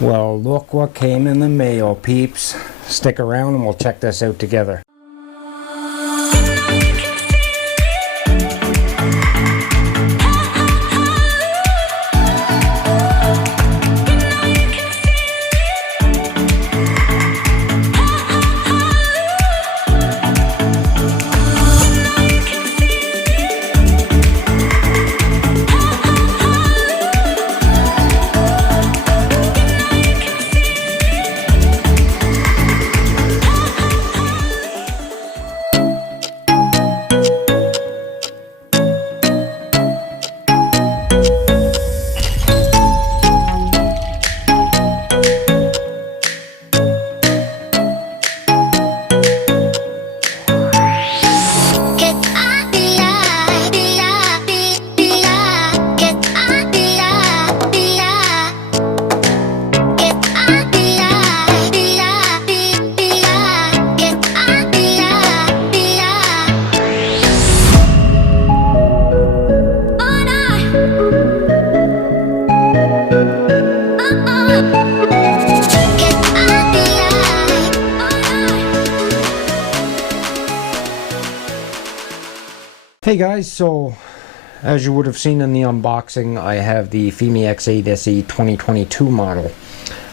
Well, look what came in the mail, peeps. Stick around and we'll check this out together. Hey guys, so as you would have seen in the unboxing, I have the FIMI X8 SE 2022 model.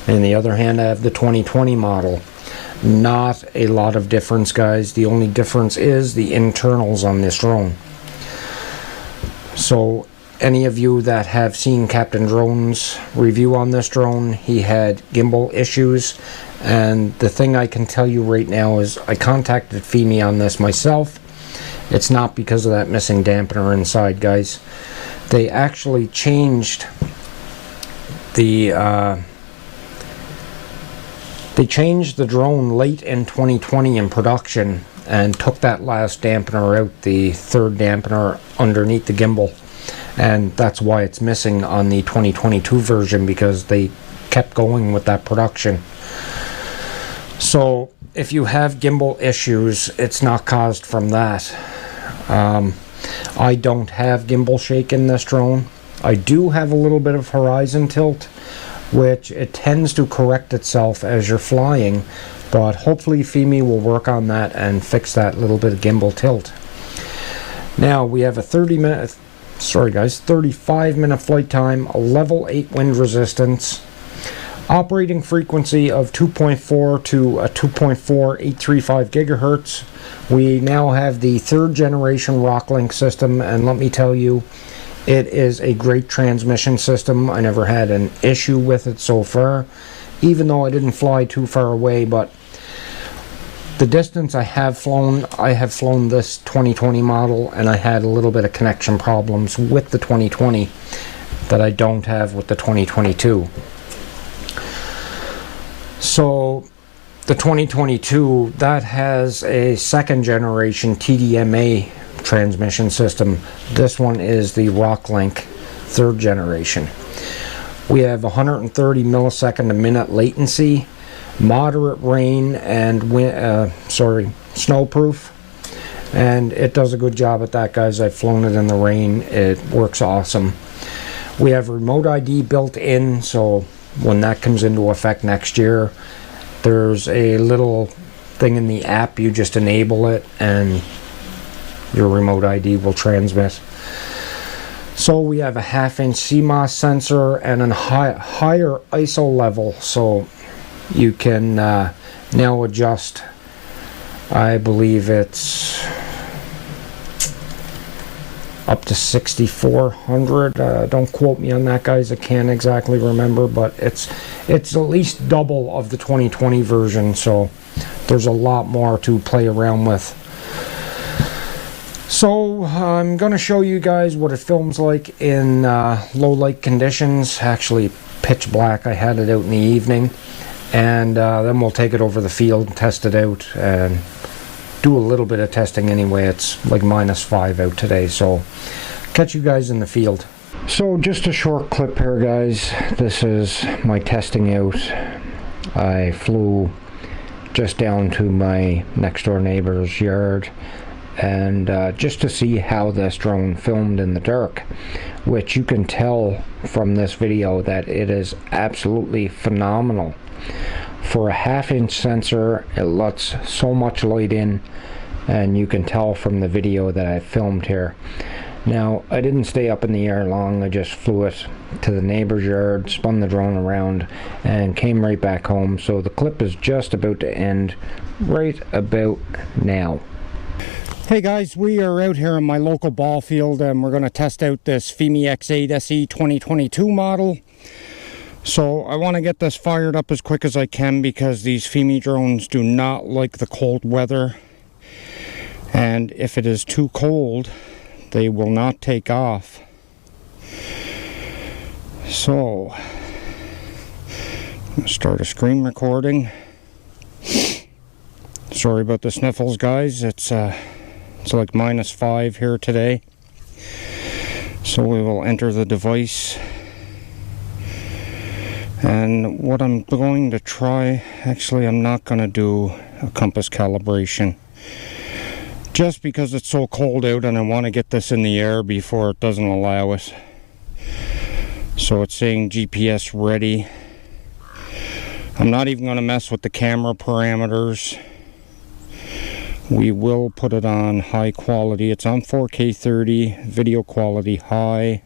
On the other hand, I have the 2020 model. Not a lot of difference, guys. The only difference is the internals on this drone. So any of you that have seen Captain Drone's review on this drone, he had gimbal issues, and the thing I can tell you right now is I contacted FIMI on this myself. It's not because of that missing dampener inside, guys. They actually changed the drone late in 2020 in production and took that last dampener out, the third dampener underneath the gimbal, and that's why it's missing on the 2022 version, because they kept going with that production. So if you have gimbal issues, it's not caused from that. I don't have gimbal shake in this drone. I do have a little bit of horizon tilt, which it tends to correct itself as you're flying, but hopefully FIMI will work on that and fix that little bit of gimbal tilt. Now we have a 35 minute flight time, a level 8 wind resistance, operating frequency of 2.4 to a 2.4835 gigahertz. We now have the 3rd generation Rocklink system, and let me tell you, it is a great transmission system. I never had an issue with it so far, even though I didn't fly too far away. But the distance I have flown this 2020 model, and I had a little bit of connection problems with the 2020 that I don't have with the 2022. So the 2022, that has a 2nd generation TDMA transmission system. This one is the Rocklink 3rd generation. We have 130 millisecond a minute latency, moderate rain and snowproof, and it does a good job at that, guys. I've flown it in the rain. It works awesome. We have remote ID built in, so when that comes into effect next year, there's a little thing in the app. You just enable it and your remote ID will transmit. So we have a 1/2 inch CMOS sensor and a higher ISO level, so you can now adjust, I believe it's up to 6400. Don't quote me on that, guys. I can't exactly remember, but it's at least double of the 2020 version, so there's a lot more to play around with. So I'm going to show you guys what it films like in low light conditions, actually pitch black. I had it out in the evening, and then we'll take it over the field and test it out and do a little bit of testing anyway. It's like -5 out today, so catch you guys in the field. So just a short clip here, guys. This is my testing out. I flew just down to my next door neighbor's yard and just to see how this drone filmed in the dark, which you can tell from this video that it is absolutely phenomenal. For a 1/2 inch sensor, it lets so much light in, and you can tell from the video that I filmed here. Now, I didn't stay up in the air long. I just flew it to the neighbor's yard, spun the drone around, and came right back home. So the clip is just about to end right about now. Hey guys, we are out here in my local ball field, and we're going to test out this FIMI X8 SE 2022 model. So I want to get this fired up as quick as I can because these FIMI drones do not like the cold weather. And if it is too cold, they will not take off. So, I'm going to start a screen recording. Sorry about the sniffles, guys. It's like -5 here today. So we will enter the device. And what I'm going to try, actually I'm not going to do a compass calibration. Just because it's so cold out and I want to get this in the air before it doesn't allow it. So it's saying GPS ready. I'm not even going to mess with the camera parameters. We will put it on high quality. It's on 4K 30, video quality high.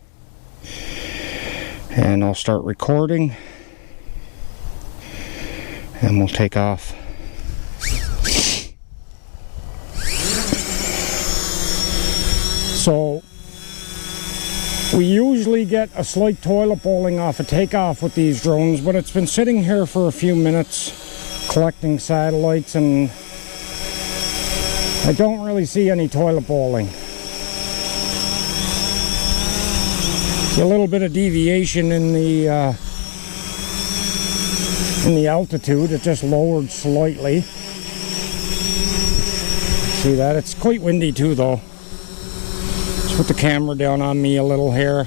And I'll start recording. And we'll take off. So, we usually get a slight toilet bowling off a takeoff with these drones, but it's been sitting here for a few minutes collecting satellites, and I don't really see any toilet bowling. See a little bit of deviation in the altitude. It just lowered slightly. See that? It's quite windy too, though. Put the camera down on me a little here.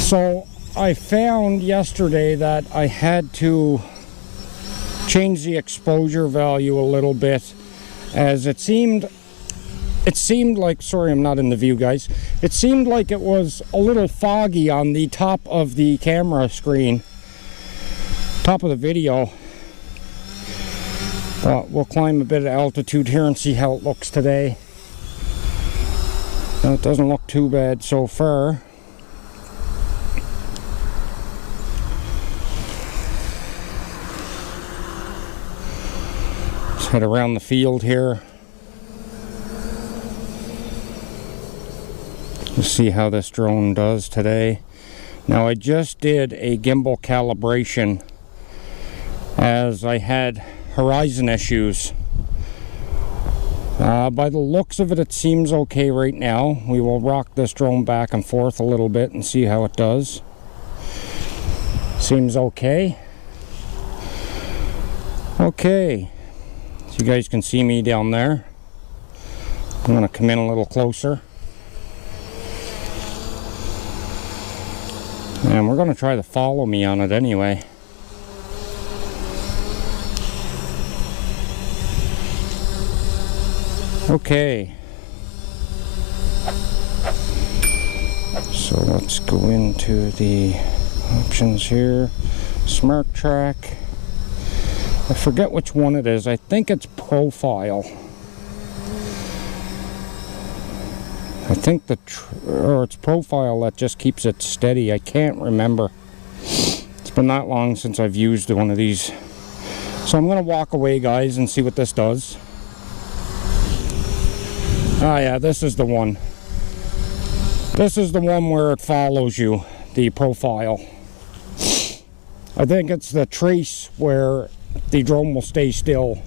So I found yesterday that I had to change the exposure value a little bit, as it seemed like, sorry I'm not in the view guys, it seemed like it was a little foggy on the top of the camera screen, top of the video. But we'll climb a bit of altitude here and see how it looks today. It doesn't look too bad so far. Let's head around the field here. Let's see how this drone does today. Now I just did a gimbal calibration as I had horizon issues. By the looks of it, it seems okay right now. We will rock this drone back and forth a little bit and see how it does. Seems okay. Okay, so you guys can see me down there. I'm going to come in a little closer. And we're going to try to follow me on it anyway. Okay, so let's go into the options here. Smart track. I forget which one it is. I think it's profile. I think or it's profile that just keeps it steady. I can't remember. It's been that long since I've used one of these. So I'm going to walk away, guys, and see what this does. Ah, yeah, this is the one. This is the one where it follows you, the profile. I think it's the trace where the drone will stay still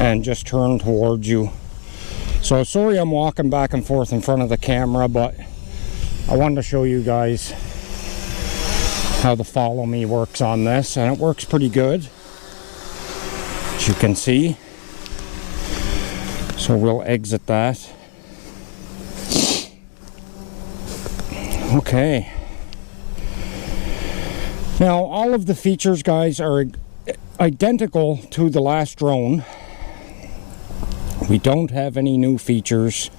and just turn towards you. So sorry I'm walking back and forth in front of the camera, but I wanted to show you guys how the follow me works on this, and it works pretty good, as you can see. So we'll exit that. Okay. Now all of the features, guys, are identical to the last drone. We don't have any new features.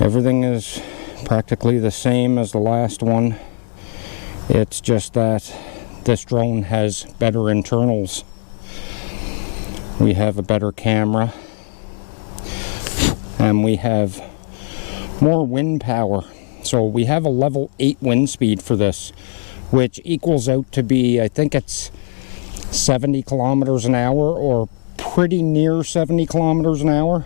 Everything is practically the same as the last one. It's just that this drone has better internals. We have a better camera, and we have more wind power. So we have a level 8 wind speed for this, which equals out to be, I think it's 70 kilometers an hour, or pretty near 70 kilometers an hour.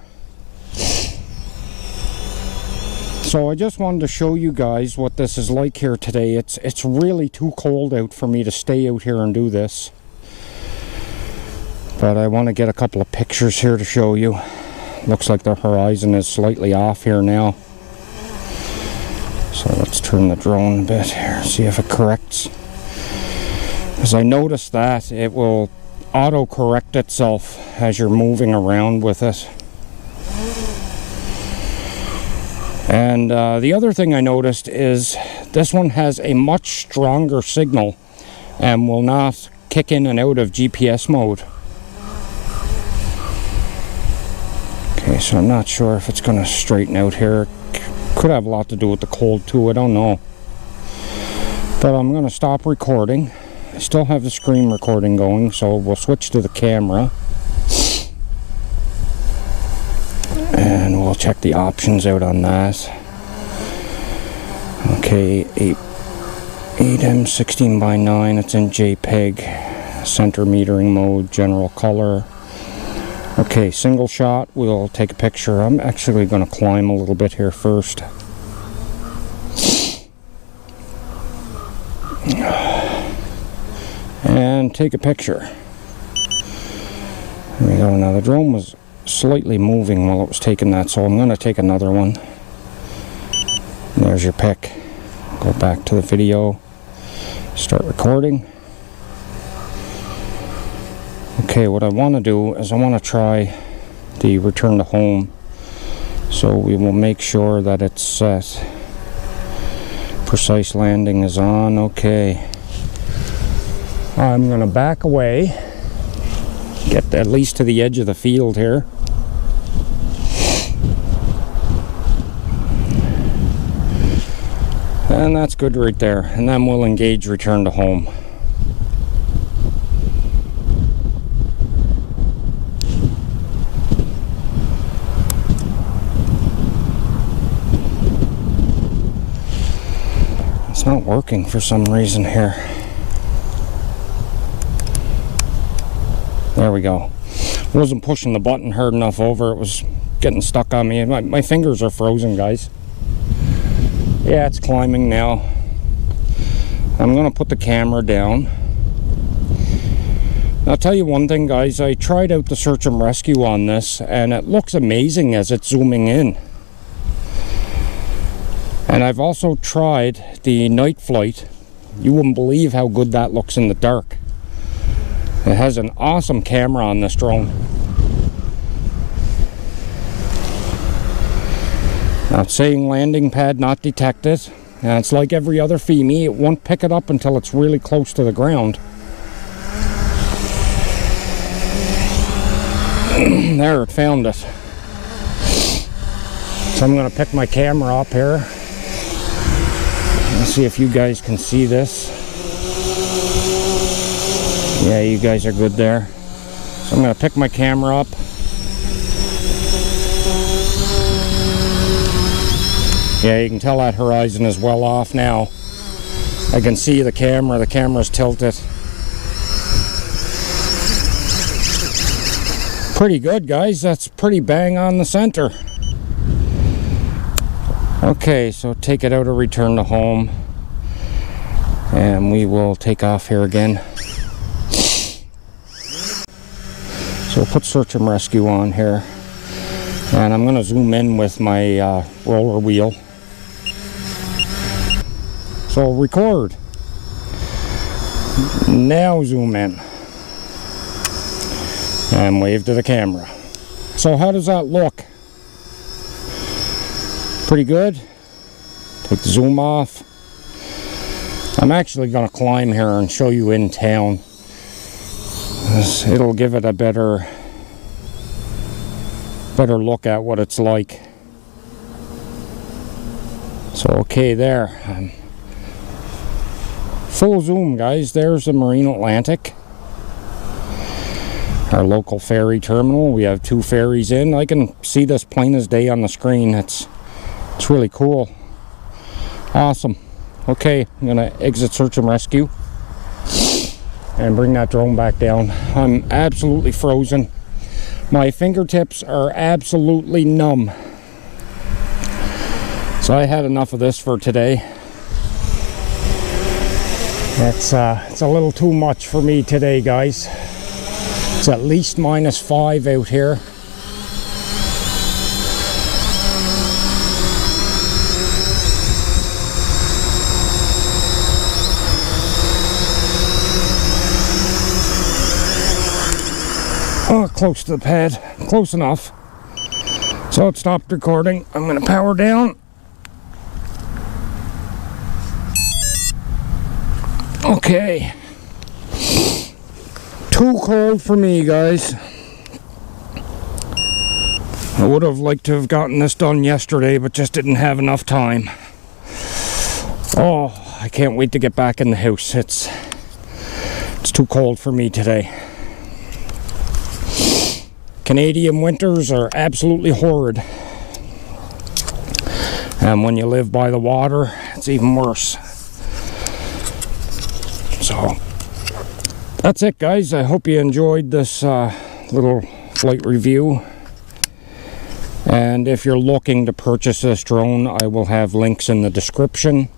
So I just wanted to show you guys what this is like here today. It's really too cold out for me to stay out here and do this. But I want to get a couple of pictures here to show you. Looks like the horizon is slightly off here now. So let's turn the drone a bit here, see if it corrects. As I noticed that it will auto-correct itself as you're moving around with it. And the other thing I noticed is this one has a much stronger signal and will not kick in and out of GPS mode. Okay, so I'm not sure if it's going to straighten out here. Could have a lot to do with the cold too, I don't know. But I'm going to stop recording. I still have the screen recording going, so we'll switch to the camera. And we'll check the options out on that. Okay, 8M 16:9, it's in JPEG. Center metering mode, general color. Okay, single shot, we'll take a picture. I'm actually going to climb a little bit here first. And take a picture. There we go. Now the drone was slightly moving while it was taking that, so I'm going to take another one. There's your pic. Go back to the video. Start recording. Okay, what I want to do is I want to try the return to home. So we will make sure that it's set. Precise landing is on. Okay. I'm going to back away. Get at least to the edge of the field here. And that's good right there. And then we'll engage return to home. It's not working for some reason here. There we go. I wasn't pushing the button hard enough over. It was getting stuck on me. My fingers are frozen, guys. Yeah, it's climbing now. I'm going to put the camera down. I'll tell you one thing, guys. I tried out the search and rescue on this, and it looks amazing as it's zooming in. And I've also tried the night flight. You wouldn't believe how good that looks in the dark. It has an awesome camera on this drone. Now it's saying landing pad not detected. And it's like every other FIMI, it won't pick it up until it's really close to the ground. There, it found it. So I'm going to pick my camera up here. Let's see if you guys can see this. Yeah, you guys are good there. So I'm going to pick my camera up. Yeah, you can tell that horizon is well off now. I can see the camera's tilted. Pretty good, guys. That's pretty bang on the center. Okay, so take it out of return to home. And we will take off here again. So we'll put search and rescue on here. And I'm going to zoom in with my roller wheel. So record. Now zoom in. And wave to the camera. So how does that look? Pretty good. Take the zoom off. I'm actually going to climb here and show you in town. It'll give it a better better look at what it's like. So okay, there. Full zoom, guys. There's the Marine Atlantic, our local ferry terminal. We have 2 ferries in. I can see this plain as day on the screen. It's really cool. Awesome. Okay, I'm gonna exit search and rescue and bring that drone back down. I'm absolutely frozen. My fingertips are absolutely numb. So I had enough of this for today. It's a little too much for me today, guys. It's at least -5 out here. Oh, close to the pad. Close enough. So it stopped recording. I'm going to power down. Okay. Too cold for me, guys. I would have liked to have gotten this done yesterday, but just didn't have enough time. Oh, I can't wait to get back in the house. It's too cold for me today. Canadian winters are absolutely horrid. And when you live by the water, it's even worse. So, that's it, guys. I hope you enjoyed this little flight review. And if you're looking to purchase this drone, I will have links in the description.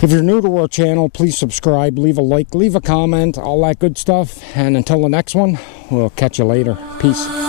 If you're new to our channel, please subscribe, leave a like, leave a comment, all that good stuff. And until the next one, we'll catch you later. Peace.